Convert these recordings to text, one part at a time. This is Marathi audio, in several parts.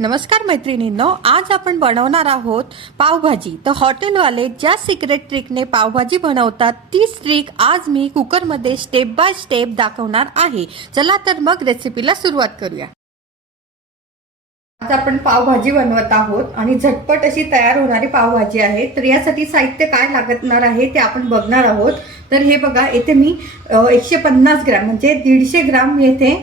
नमस्कार मैत्रिणींनो आज आपण बनवणार आहोत पावभाजी. तर हॉटेलवाले ज्या सिक्रेट ट्रिकने पावभाजी बनवतात तीच ट्रिक आज मी कुकरमध्ये स्टेप बाय स्टेप दाखवणार आहे. चला तर मग रेसिपीला सुरुवात करूया. आज आपण पावभाजी बनवत आहोत आणि झटपट अशी तयार होणारी पावभाजी आहे. तर यासाठी साहित्य काय लागणार आहे ते आपण बघणार आहोत. तर हे बघा येथे मी एकशे पन्नास ग्रॅम म्हणजे दीडशे ग्राम येथे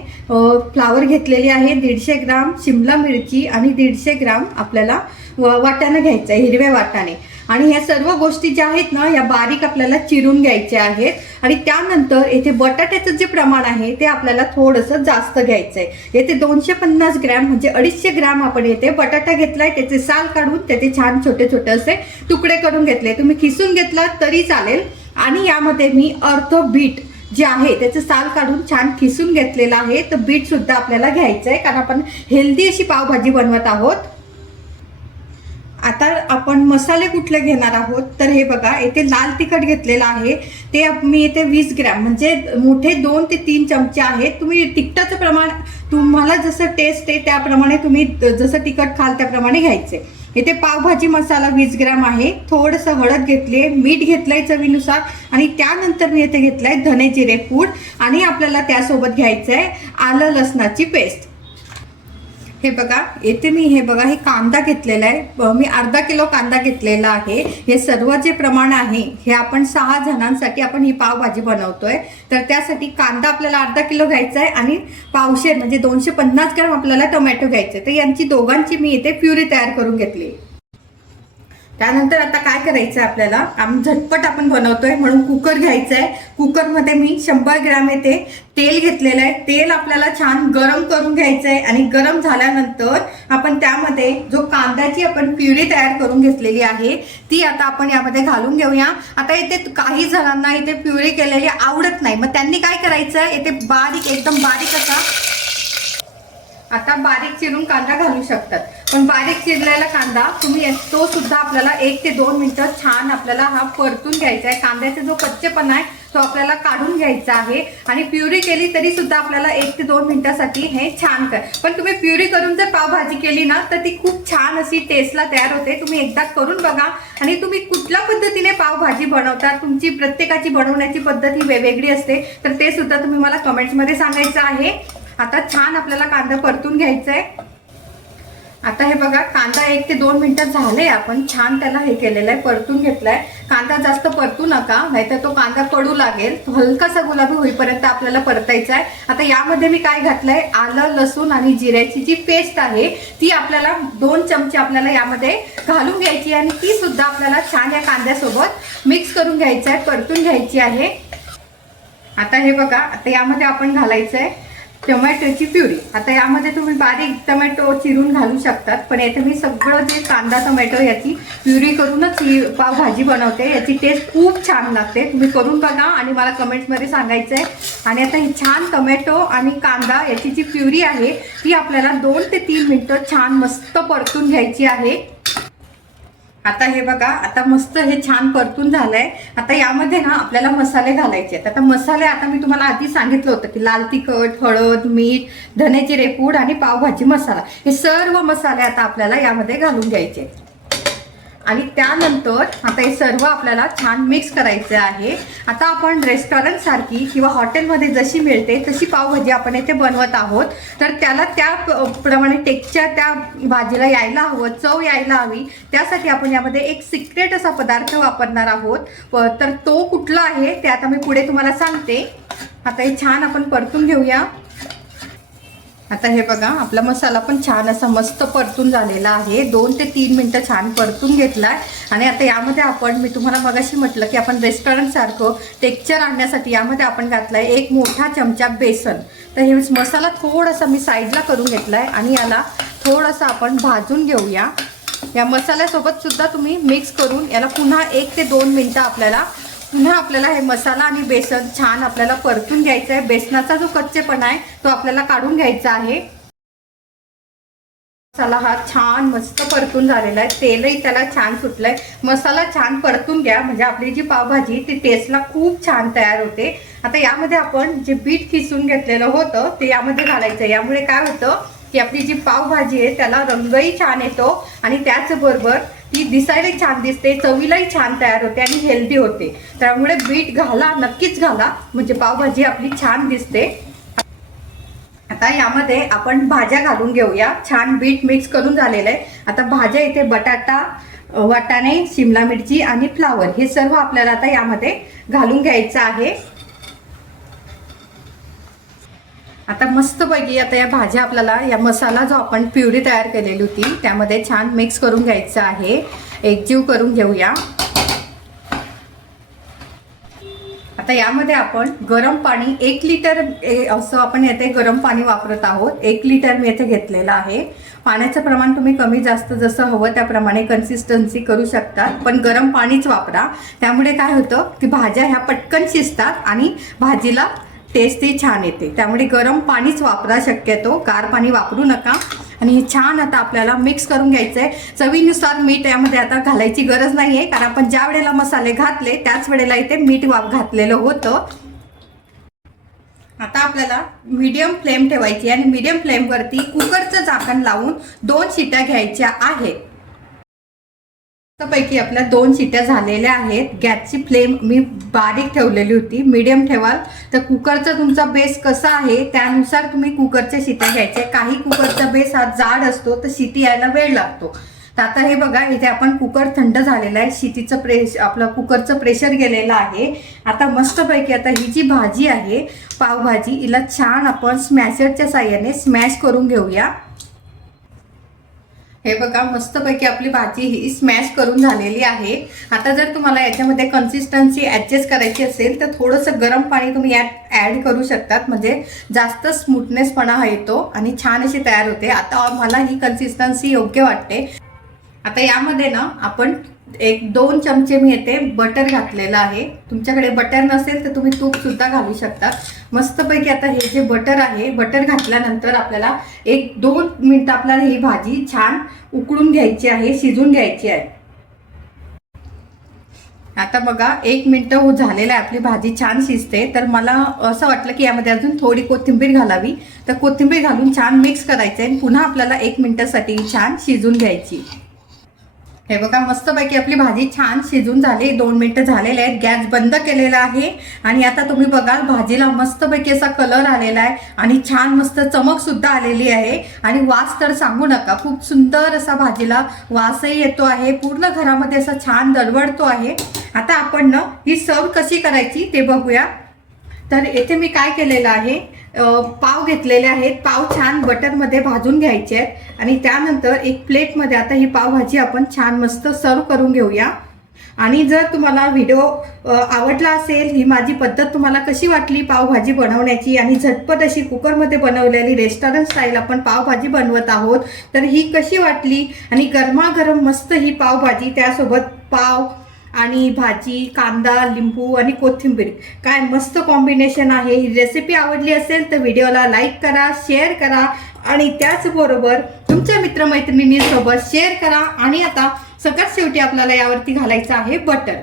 फ्लावर घेतलेली आहे. दीडशे ग्राम शिमला मिरची आणि दीडशे ग्राम आपल्याला व- वाटाणा घ्यायचं आहे हिरव्या वाटाणे. आणि ह्या सर्व गोष्टी ज्या आहेत ना या बारीक आपल्याला चिरून घ्यायच्या आहेत. आणि त्यानंतर येथे बटाट्याचं जे प्रमाण आहे ते आपल्याला थोडंसं जास्त घ्यायचं आहे. येथे दोनशे पन्नास ग्रॅम म्हणजे अडीचशे ग्रॅम आपण येथे बटाटा घेतलाय. त्याचे साल काढून त्याचे छान छोटे छोटे असे तुकडे करून घेतले. तुम्ही खिसून घेतला तरी चालेल. आणि यामध्ये मी अर्थ बीट जे आहे त्याचं साल काढून छान खिसून घेतलेलं आहे. तर बीटसुद्धा आपल्याला घ्यायचं आहे कारण आपण हेल्दी अशी पावभाजी बनवत आहोत. आता आपण मसाले कुठले घेणार आहोत? तर हे बघा येथे लाल तिखट घेतलेलं आहे. ते मी येथे वीस ग्रॅम म्हणजे मोठे दोन ते तीन चमचे आहेत. तुम्ही तिखटाचं प्रमाण तुम्हाला जसं टेस्ट आहे त्याप्रमाणे तुम्ही जसं तिखट खाल त्याप्रमाणे घ्यायचे इथे पावभाजी मसाला वीस ग्रॅम आहे. थोडंसं हळद घेतली आहे मीठ घेतलंय चवीनुसार आणि त्यानंतर मी येथे घेतलंय धने जिरे पूड आणि आपल्याला त्यासोबत घ्यायचं आहे आलं लसणाची पेस्ट. हे बघा येथे मी हे बघा हे कांदा घेतलेला आहे. मी अर्धा किलो कांदा घेतलेला आहे. हे सर्व जे प्रमाण आहे हे आपण सहा जणांसाठी आपण ही पावभाजी बनवतोय. तर त्यासाठी कांदा आपल्याला अर्धा किलो घ्यायचा आहे आणि पावशेर म्हणजे दोनशे पन्नास ग्रॅम आपल्याला टोमॅटो घ्यायचे तर यांची दोघांची मी इथे प्युरी तयार करून घेतली. त्यानंतर आता काय करायचं आहे आपल्याला? आम्ही झटपट आपण बनवतोय म्हणून कुकर घ्यायचं आहे कुकरमध्ये मी शंभर ग्रॅम येते. तेल घेतलेलं आहे. तेल आपल्याला छान गरम करून घ्यायचं आहे आणि गरम झाल्यानंतर आपण त्यामध्ये जो कांद्याची आपण प्युरी तयार करून घेतलेली आहे ती आता आपण यामध्ये घालून घेऊया. आता इथे काही जणांना इथे प्युरी केलेली आवडत नाही. मग त्यांनी काय करायचं? इथे बारीक एकदम बारीक असा आता बारीक चिरून कांदा घालू शकतात. पण बारीक चिरलेला कांदा तुम्ही तो सुद्धा आपल्याला एक ते दोन मिनिटं छान आपल्याला हा परतून घ्यायचा आहे. कांद्याचा जो कच्चेपणा आहे तो आपल्याला काढून घ्यायचा आहे. आणि प्युरी केली तरी सुद्धा आपल्याला एक ते दोन मिनिटासाठी हे छान कर पण तुम्ही प्युरी करून जर पावभाजी केली ना तर ती खूप छान अशी टेस्टला तयार होते. तुम्ही एकदा करून बघा. आणि तुम्ही कुठल्या पद्धतीने पावभाजी बनवता तुमची प्रत्येकाची बनवण्याची पद्धत ही वेगवेगळी असते तर ते सुद्धा तुम्ही मला कमेंट्समध्ये सांगायचं आहे. आता छान आपल्याला कांदा परतून घ्यायचा आहे आता हे बघा कांदा एक ते दोन मिनटं झाले आपण. छान त्याला हे केलेलं आहे परतून घेतलाय. कांदा जास्त परतू नका नाहीतर तो कांदा पडू लागेल. हलकासा गुलाबी होईपर्यंत आपल्याला परतायचा आहे आता यामध्ये मी काय घातलंय? आलं लसूण आणि जिऱ्याची जी पेस्ट आहे ती आपल्याला दोन चमचे आपल्याला यामध्ये घालून घ्यायची आहे आणि ती सुद्धा आपल्याला छान या कांद्यासोबत मिक्स करून घ्यायचं आहे परतून घ्यायची आहे. आता हे बघा आता यामध्ये आपण घालायचं आहे टोमॅटोची प्युरी. आता यामध्ये तुम्ही बारीक टोमॅटो चिरून घालू शकतात पण याचं मी सगळं जे कांदा टोमॅटो याची प्युरी करूनच ही पावभाजी बनवते. याची टेस्ट खूप छान लागते. तुम्ही करून बघा आणि मला कमेंट्समध्ये सांगायचं आहे आणि आता ही छान टोमॅटो आणि कांदा याची जी प्युरी आहे ती आपल्याला दोन ते तीन मिनटं छान मस्त परतून घ्यायची आहे. आता हे बघा आता मस्त हे छान परतून झालंय. आता यामध्ये ना आपल्याला मसाले घालायचे आहेत. आता मसाले आता मी तुम्हाला आधी सांगितलं होतं की लाल तिखट हळद मीठ धनेचे रेपूड आणि पावभाजी मसाला. हे सर्व मसाले आता आपल्याला यामध्ये घालून घ्यायचे आहेत. आणि त्यानंतर आता हे सर्व आपल्याला छान मिक्स करायचं आहे. आता आपण रेस्टॉरंटसारखी किंवा हॉटेलमध्ये जशी मिळते तशी पावभाजी आपण येथे बनवत आहोत. तर त्याला त्या प- प्रमाणे टेक्स्चर त्या भाजीला यायला हवं चव यायला हवी. त्यासाठी आपण यामध्ये एक सिक्रेट असा पदार्थ वापरणार आहोत. तर तो कुठला आहे ते आता मी पुढे तुम्हाला सांगते. आता हे छान आपण परतून घेऊया. आता हे बघा आपला मसाला पण छान असा मस्त परतून झालेला आहे. दोन ते तीन मिनटं छान परतून घेतलाय. आणि आता यामध्ये आपण मी तुम्हाला मगाशी म्हटलं की आपण रेस्टॉरंट सारखं टेक्चर आणण्यासाठी यामध्ये आपण घातलाय एक मोठा चमचा बेसन. तर हे मसाला थोडासा मी साईडला करून घेतलाय आणि याला थोडासा आपण भाजून घेऊया. या मसाल्यासोबत सुद्धा तुम्ही मिक्स करून याला पुन्हा एक ते दोन मिनटं आपल्याला पुन्हा आपल्याला हे मसाला आणि बेसन छान आपल्याला परतून घ्यायचं आहे. बेसनाचा जो कच्चेपणा आहे तो आपल्याला काढून घ्यायचा आहे. मसाला हा छान मस्त परतून झालेला आहे. तेलही त्याला छान सुटलंय. मसाला छान परतून घ्या. म्हणजे आपली जी पावभाजी ती टेस्टला खूप छान तयार होते. आता यामध्ये आपण जे बीट खिसून घेतलेलं होतं ते यामध्ये घालायचं यामुळे काय होतं की आपली जी पावभाजी आहे त्याला रंगही छान येतो आणि त्याचबरोबर ती दिसायलाही छान दिसते चवीलाही छान तयार होते आणि हेल्दी होते. त्यामुळे बीट घाला नक्कीच घाला. म्हणजे पावभाजी आपली छान दिसते. आता यामध्ये आपण भाज्या घालून घेऊया. छान बीट मिक्स करून झालेलं आहे. आता भाज्या इथे बटाटा वाटाणे शिमला मिरची आणि फ्लावर हे सर्व आपल्याला आता यामध्ये घालून घ्यायचं आहे. आता मस्तपैकी आता या भाज्या आपल्याला या मसाला जो आपण प्युरी तयार केलेली होती त्यामध्ये छान मिक्स करून घ्यायचं आहे. एकजीव करून घेऊया. आता यामध्ये आपण गरम पाणी एक लिटर ए- असं आपण येथे गरम पाणी वापरत आहोत. एक लिटर मी येथे घेतलेलं आहे. पाण्याचं प्रमाण तुम्ही कमी जास्त जसं हवं त्याप्रमाणे कन्सिस्टन्सी करू शकता पण गरम पाणीच वापरा. त्यामुळे काय होतं की भाज्या ह्या पटकन शिजतात आणि भाजीला टेस्टही छान येते. त्यामुळे गरम पाणीच वापरा शक्यतो. गार पाणी वापरू नका. आणि हे छान आता आपल्याला मिक्स करून घ्यायचं आहे चवीनुसार मीठ यामध्ये आता घालायची गरज नाही आहे कारण आपण ज्या वेळेला मसाले घातले त्याच वेळेला इथे मीठ वाप घातलेलं होतं. आता आपल्याला मीडियम फ्लेम ठेवायची आणि मीडियम फ्लेमवरती कुकरचं झाकण लावून दोन शिट्या घ्यायच्या आहेत. पैकी आपल्या दोन शिट्या झालेल्या आहेत. गॅसची फ्लेम मी बारीक ठेवलेली होती. मीडियम ठेवाल तर कुकरचा तुमचा बेस कसा आहे त्यानुसार तुम्ही कुकरच्या शिट्या घ्यायच्या. काही कुकरचा बेस हा जाड असतो तर शिटी यायला वेळ लागतो. तर आता हे बघा इथे आपण कुकर थंड झालेला आहे. शिटीचं प्रेश आपलं कुकरचं प्रेशर गेलेलं आहे. आता मस्तपैकी आता ही जी भाजी आहे पावभाजी हिला छान आपण स्मॅशरच्या साह्याने स्मॅश करून घेऊया. हे बघा मस्तपैकी आपली भाजी ही स्मॅश करून झालेली आहे. आता जर तुम्हाला याच्यामध्ये कन्सिस्टन्सी ॲडजस्ट करायची असेल तर थोडंसं गरम पाणी तुम्ही यात ॲड करू शकतात. म्हणजे जास्त स्मूथनेसपणा हा येतो आणि छान अशी तयार होते. आता मला ही कन्सिस्टन्सी योग्य वाटते. आता यामध्ये ना आपण एक दोन चमचे मी येते बटर घातलेलं आहे. तुमच्याकडे बटर नसेल तर तुम्ही तूप सुद्धा घालू शकता. मस्तपैकी आता हे जे बटर आहे बटर घातल्यानंतर आपल्याला एक दोन मिनटं आपल्याला ही भाजी छान उकळून घ्यायची आहे शिजून घ्यायची आहे. आता बघा एक मिनटं हो झालेलं आहे आपली भाजी छान शिजते. तर मला असं वाटलं की यामध्ये अजून थोडी कोथिंबीर घालावी. तर कोथिंबीर घालून छान मिक्स करायचं आहे आणि पुन्हा आपल्याला एक मिनटासाठी छान शिजून घ्यायची. हे बघा मस्तपैकी आपली भाजी छान शिजून झाली. दोन मिनटं झालेले आहेत. गॅस बंद केलेला आहे. आणि आता तुम्ही बघाल भाजीला मस्तपैकी असा कलर आलेला आहे. आणि छान मस्त चमक सुद्धा आलेली आहे. आणि वास तर सांगू नका खूप सुंदर असा भाजीला वासही येतो आहे. पूर्ण घरामध्ये असा छान दरवडतो आहे. आता आपण ना ही सर्व कशी करायची ते बघूया. तर येथे मी काय केलेलं आहे? पाव घेतलेले आहेत. पाव छान बटरमध्ये भाजून घ्यायचे आहेत. आणि त्यानंतर एक प्लेटमध्ये आता ही पावभाजी आपण छान मस्त सर्व करून घेऊया. आणि जर तुम्हाला व्हिडिओ आवडला असेल ही माझी पद्धत तुम्हाला कशी वाटली पावभाजी बनवण्याची? आणि झटपट अशी कुकरमध्ये बनवलेली रेस्टॉरंट स्टाईल आपण पावभाजी बनवत आहोत तर ही कशी वाटली? आणि गरमागरम मस्त ही पावभाजी त्यासोबत पाव आणि भाजी कांदा लिंबू आणि कोथिंबीर. काय मस्त कॉम्बिनेशन आहे. ही रेसिपी आवडली असेल तर व्हिडिओला लाईक करा शेअर करा आणि त्याचबरोबर तुमच्या मित्रमैत्रिणींसोबत शेअर करा. आणि आता सगळ्यात शेवटी आपल्याला यावरती घालायचं आहे बटर